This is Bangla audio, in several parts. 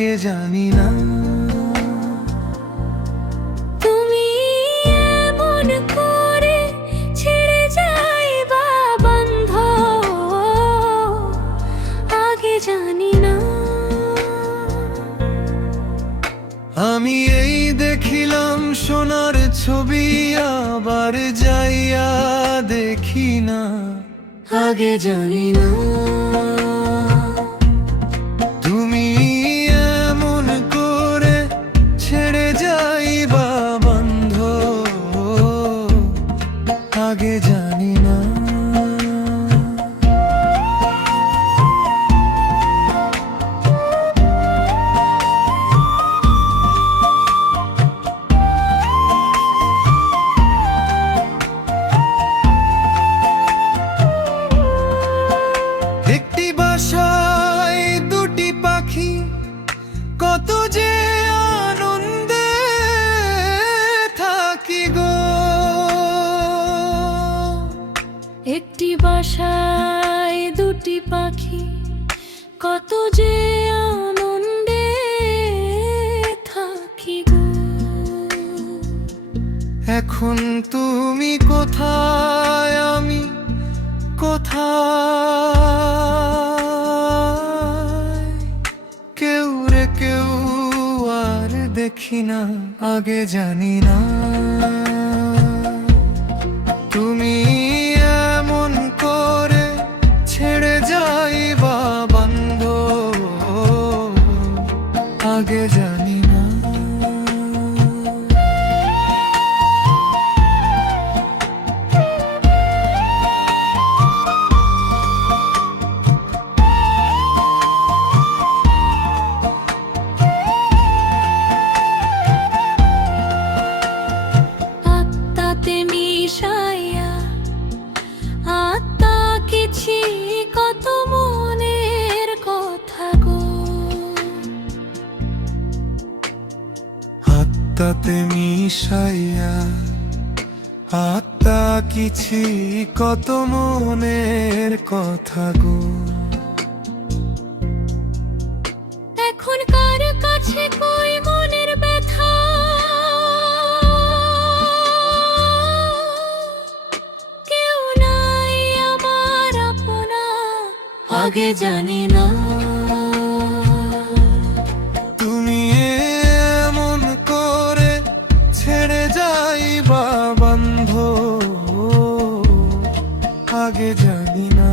আগে জানি না। তুমি এমন করে ছেড়ে যাইবা বন্ধ, আগে জানি না। আমি এই দেখিলাম সোনার ছবি, আবার যাইয়া দেখি না, আগে জানি না। তুমি এমন করে ছেড়ে যাইবা বন্ধ, আগে জানি না। একটি বাসায় দুটি পাখি, কত যে আনন্দে থাকি গো। একটি বাসায় দুটি পাখি, কত যে আনন্দে থাকি গো। এখন তুমি কোথায়, আমি কোথায়, কেউ রে কেউ আর দেখি না, আগে জানি না। তুমি এমন করে ছেড়ে যাইবা বন্ধ, আগে জানি না। আত্মাতে মিশাইয়া আত্মা কিছু কত মনের কথা গো। আত্মাতে মিশাইয়া আত্মা কিছু কত মনের কথা গো। এখন কার কাছে কই মনের ব্যথা, কেউ নাই আমার আপনা, আগে জানি না। তুমি এমন করে ছেড়ে যাইবা বন্ধ, আগে জানি না।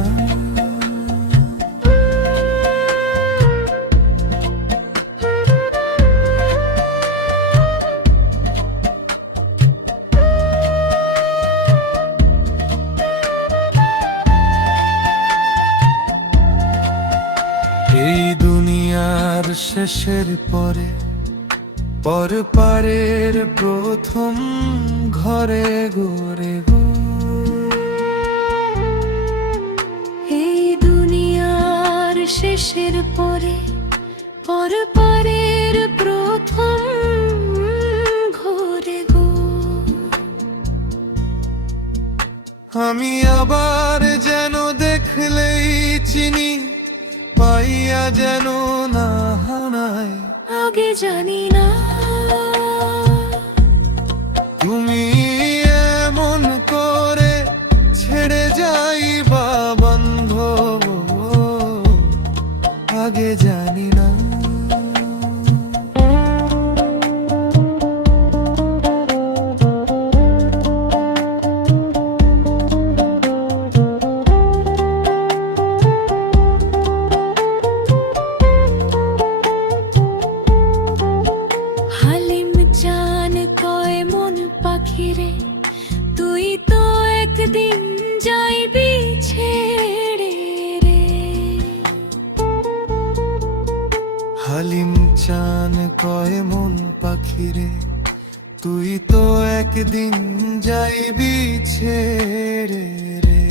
এই দুনিয়ার শেষের পরে পরপারের প্রথম ঘরে গোরে গো। এই দুনিয়ার শেষের পরে পরপারের প্রথম ঘরে গো। আমি আবার যেন দেখলেই চিনি, পাইয়া যেন না হানায়, আগে জানি না। তুমি এমন করে ছেড়ে যাইবা বন্ধ, আগে জানি না। হালিম চান কয় মন পাখিরে, তুই তো একদিন যাইবি ছেড়ে রে। হালিম চান কয় মন পাখিরে, তুই তো একদিন যাইবি ছেড়ে রে।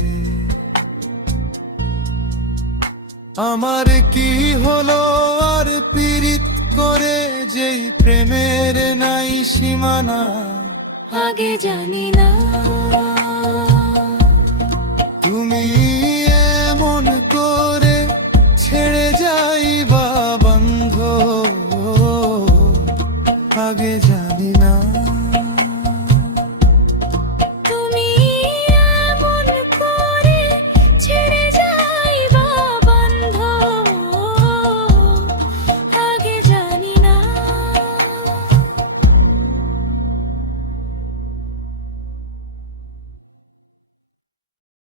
আমার কি হলো আর পীড়িত করে, যেই প্রেমের নাই সীমানা, আগে জানি না। তুমি এমন করে ছেড়ে যাইবা বন্ধ, আগে